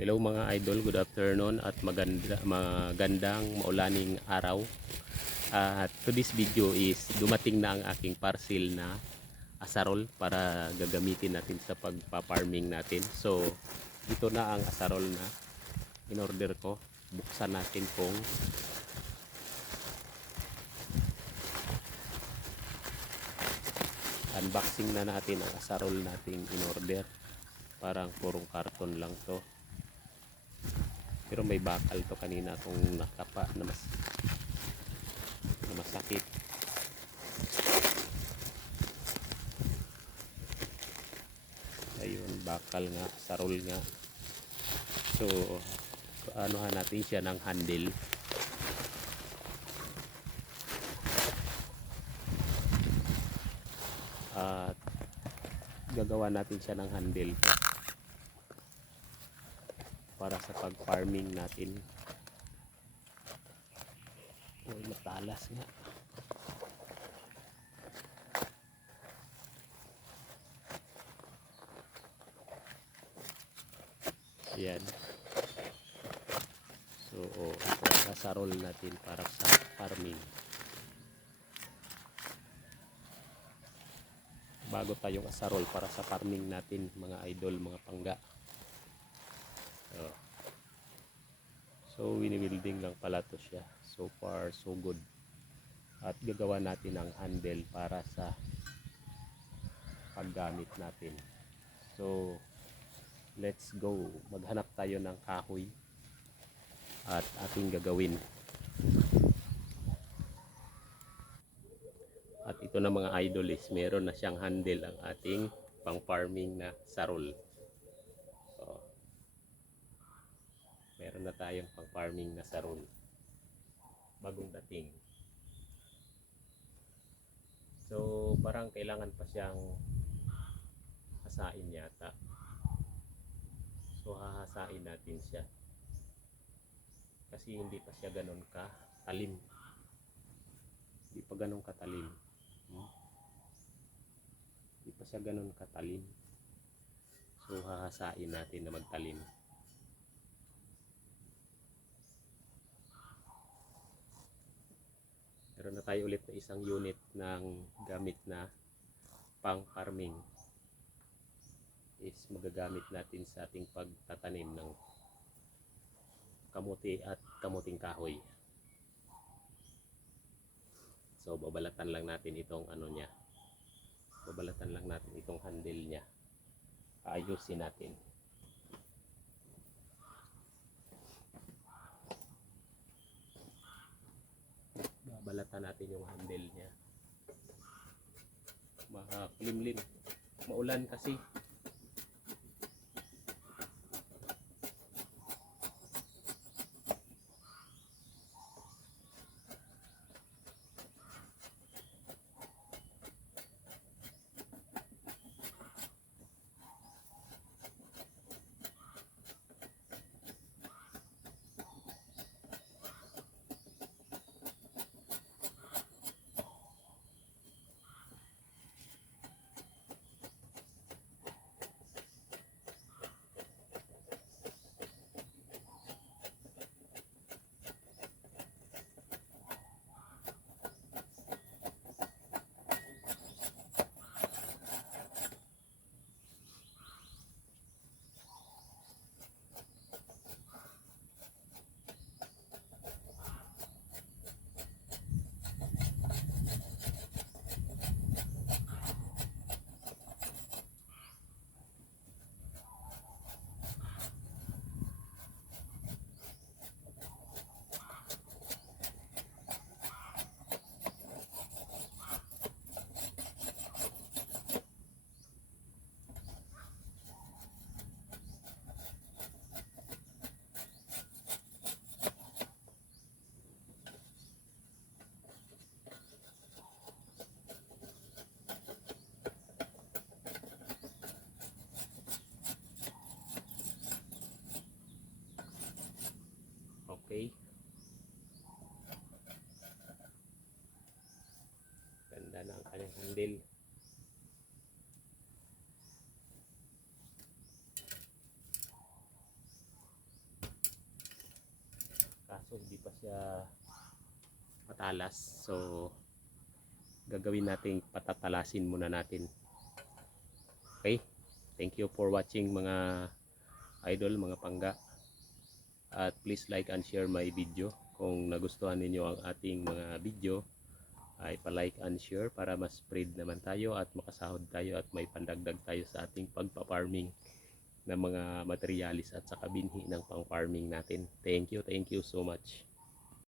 Hello mga idol, good afternoon at maganda, magandang maulaning araw. At to this video is dumating na ang aking parcel na asarol para gagamitin natin sa pagpa-farming natin. So, ito na ang asarol na in-order ko. Buksan natin kung unboxing na natin ang asarol nating in-order. Parang purong karton lang to. Pero may bakal to kanina kung nakapa na mas na masakit. Ayun, bakal nga, sarol nga. So, anuhan natin siya ng handle. At gagawa natin siya ng handle para sa pag-farming natin. Uy, matalas nga. Yan. So, oh, ito ang kasarol natin para sa farming. Bago tayong asarol para sa farming natin, mga idol, mga pangga. Oh. So, winibuilding lang pala to siya. So far, so good. At gagawa natin ang handle para sa paggamit natin. So, let's go. Maghanap tayo ng kahoy at ating gagawin. At ito na mga idol is meron na siyang handle ang ating pang farming na sarol. Meron na tayong pang farming na sarol bagong dating. So parang kailangan pa siyang hasain yata. So hahasain natin siya. Kasi hindi pa siya ganun ka talim hindi pa ganun katalim. Hmm? hindi pa siya ganun katalim. So hahasain natin na magtalim meron na tayo ulit na isang unit ng gamit na pang farming is magagamit natin sa ating pagtatanim ng kamuti at kamuting kahoy. So babalatan lang natin itong ano niya. Babalatan lang natin itong handle niya. Ayusin natin babalatan natin yung handle niya. Makakulimlim maulan kasi Okay. Ganda na ang kanyang handle. kaso hindi pa siya matalas. So gagawin nating patatalasin muna natin. Okay? Thank you for watching mga idol, mga pangga. At please like and share my video. Kung nagustuhan ninyo ang ating mga video, ay pa-like and share para mas spread naman tayo at makasahod tayo at may pandagdag tayo sa ating pagpa-farming ng mga materialis at saka binhi ng pang-farming natin. Thank you, thank you so much.